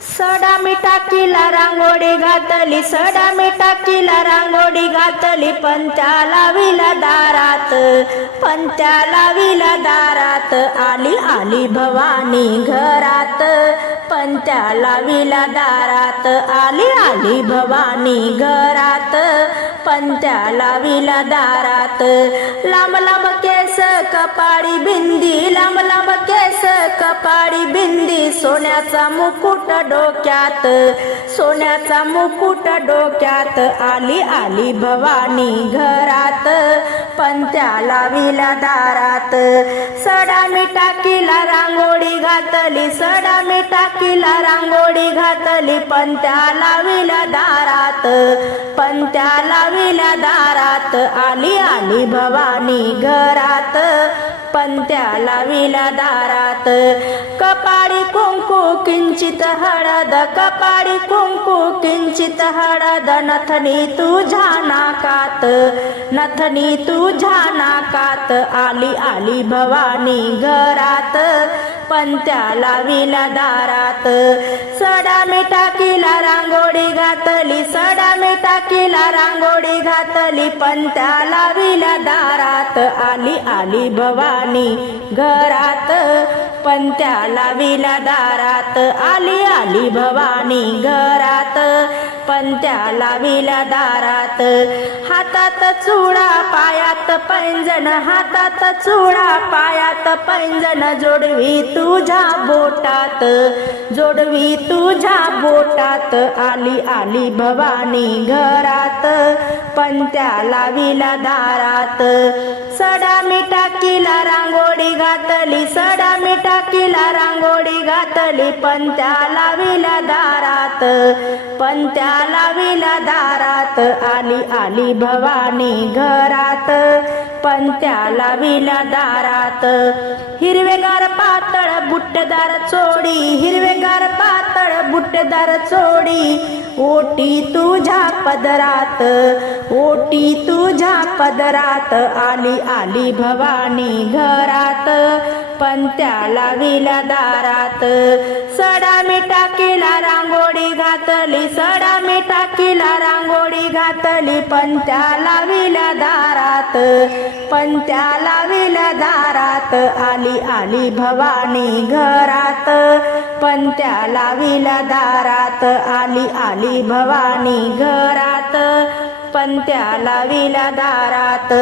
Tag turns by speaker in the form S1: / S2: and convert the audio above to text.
S1: सडा मी टाकीला रांगोळी घातली सडा मी टाकीला रांगोळी घातली पंचा लाविला दारात त्या लावीला दारात आली आली भवानी घरात त्या लावीला दारात आली आली भवानी घरात त्या लावीला दारात लांब लांब केस कपाळी बिंदी लांब लांब केस कपाळी बिंदी सोन्याचा मुकुट डोक्यात. सोन्याचा मुकुट डोक्यात. आली आली भवानी घरात. पंत्या विला दारात. सडा मी टाकीला रांगोळी घातली सडा मी टाकीला रांगोळी घातली पंत्या विला दारात. पंत्या विला दारात. आली आली भवानी घरात. पंत्या लाविला दारात. कपाळी कुंकू किंचित हळद कपाळी कुंकू किंचित हळद. नथनी तुझ्या नाकात नथनी तुझ्या नाकात आली आली भवानी घरात. पंत्या लाविला दारात सडा मी टाकीला रांगोळी घातली सडा मी टाकीला रांगोळी घातली पण त्याला लाविला दारात आली आली भवानी घरात. पण त्याला लाविला दारात आली आली भवानी घरात. पण त्याला विला दारात हातात चुडा पायात पैंजण हातात चुडा पायात पैंजण जोडवी तुझ्या बोटात जोडवी तुझ्या बोटात आली आली भवानी घरात त्याला विला दारात. सडा मी टाकीला रांगोळी घातली सडा मी टाकीला रांगोळी घातली पण त्याला विला दारात. पण त्याला विला दारात आली आली भवानी घरात. पण त्याला विला दारात. हिरवेगार पातळ बुटदार चोडी हिरवेगार पातळ बुटदार चोडी. ओटी तुझ्या पदरात ओटी तुझ्या पदरात. आली आली भवानी घरात पण त्याला विला दारात. सडा मिठा केला रांगोळी घातली सडा टाकीला रांगोळी घातली पण त्या लाविला दारात पण त्या लाविला दारात आली आली भवानी घरात. पण त्या लाविला दारात आली आली भवानी घरात. पण त्या लाविला दारात